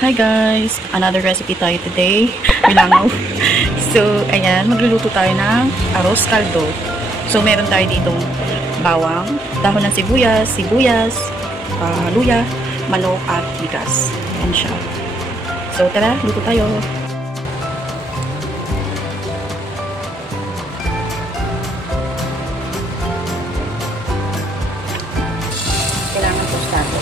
Hi guys! Another recipe tayo today. Bilangaw. So, ayan. Magluluto tayo ng arroz caldo. So, meron tayo ditong bawang, dahon ng sibuyas, luya, manok, at bigas. Ayan siya. So, tara, luto tayo. Kailangan tostado.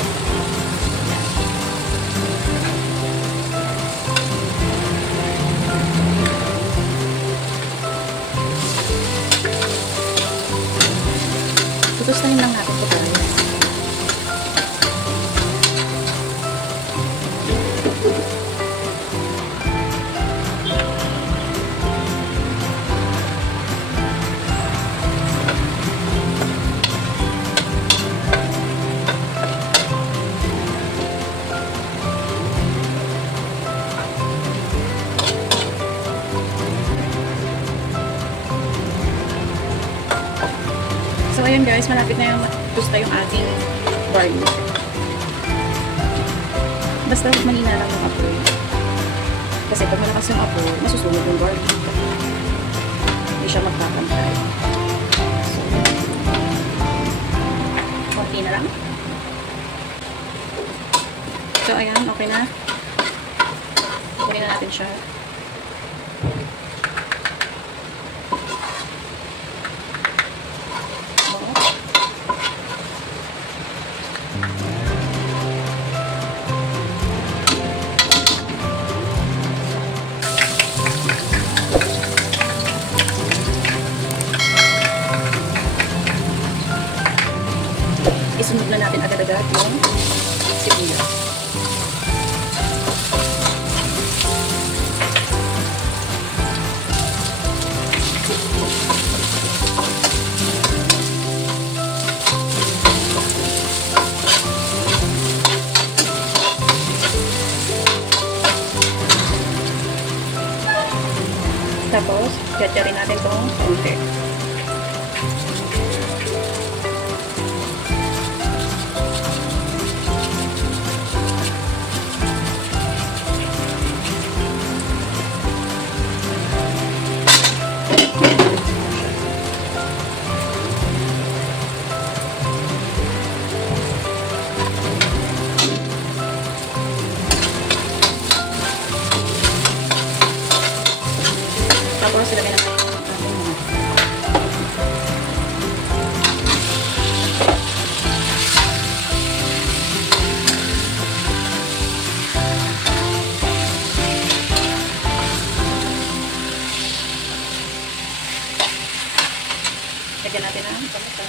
Tutustahin lang natin ito guys. So, ayan guys, malapit na yung tusta yung ating garlic. Basta manina lang yung apoy. Kasi pag malakas yung apoy, masusunog yung garlic. Hindi siya magpapantay. So, konti na lang. So, ayan, okay na. Kunin na natin siya. Isunod na natin agad-agad yung sibuyas. Tapos, gatyarin natin itong konti. Tapos, ilagay natin yung ating mga. Lagyan natin ang pamuta.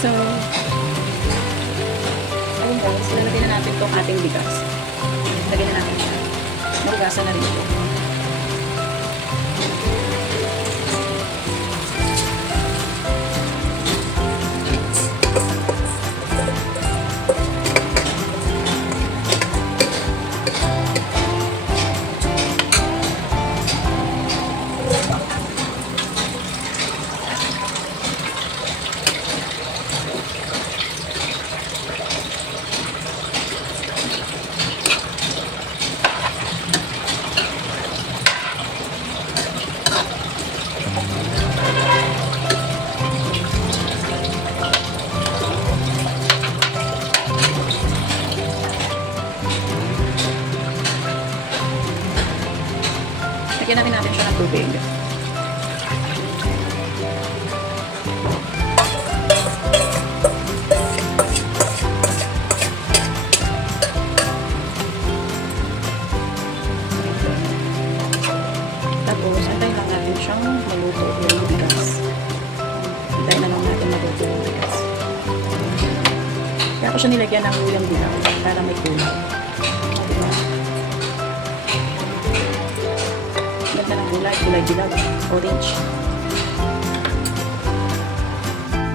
So, ayun guys, lalagyan na natin itong ating bigas. Lagyan na natin siya. Marugasan na rin ito. Lagyan na rin natin siya ng tubig. Tapos, antayin lang natin siyang maluto yung bigas. Antayin na lang natin maluto yung bigas. Kaya ako siya nilagyan ng luyang dilaw para may kulay. Diba? Ganda ng kulay dilaw, orange.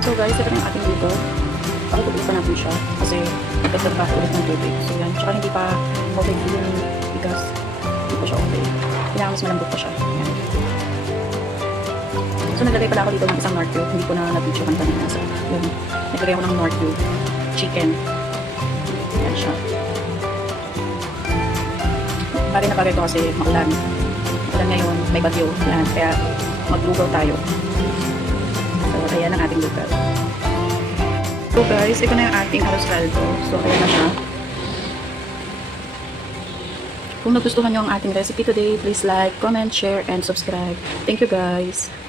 So guys, ito na yung ating luto. Pakutuloy pa natin siya kasi nagdagdag pa ulit ng tubig. So yan, tsaka hindi pa okay yung bigas. Hindi pa siya okay. Kailangan mas malambot pa siya. Yan. So naglagay pala ako dito ng isang Nor cube. Hindi ko na na-video kanina. So yun, naglagay ako ng Nor cube chicken. Yan siya. Bagay na bagay ito kasi maulan. Maulan ngayon, may bagyo. Yan, kaya maglugaw tayo. So ayan ang ating lugaw. So guys, ito na yung ating arroz caldo. So ayan na siya. Kung nagustuhan nyo ang ating recipe today, please like, comment, share, and subscribe. Thank you guys!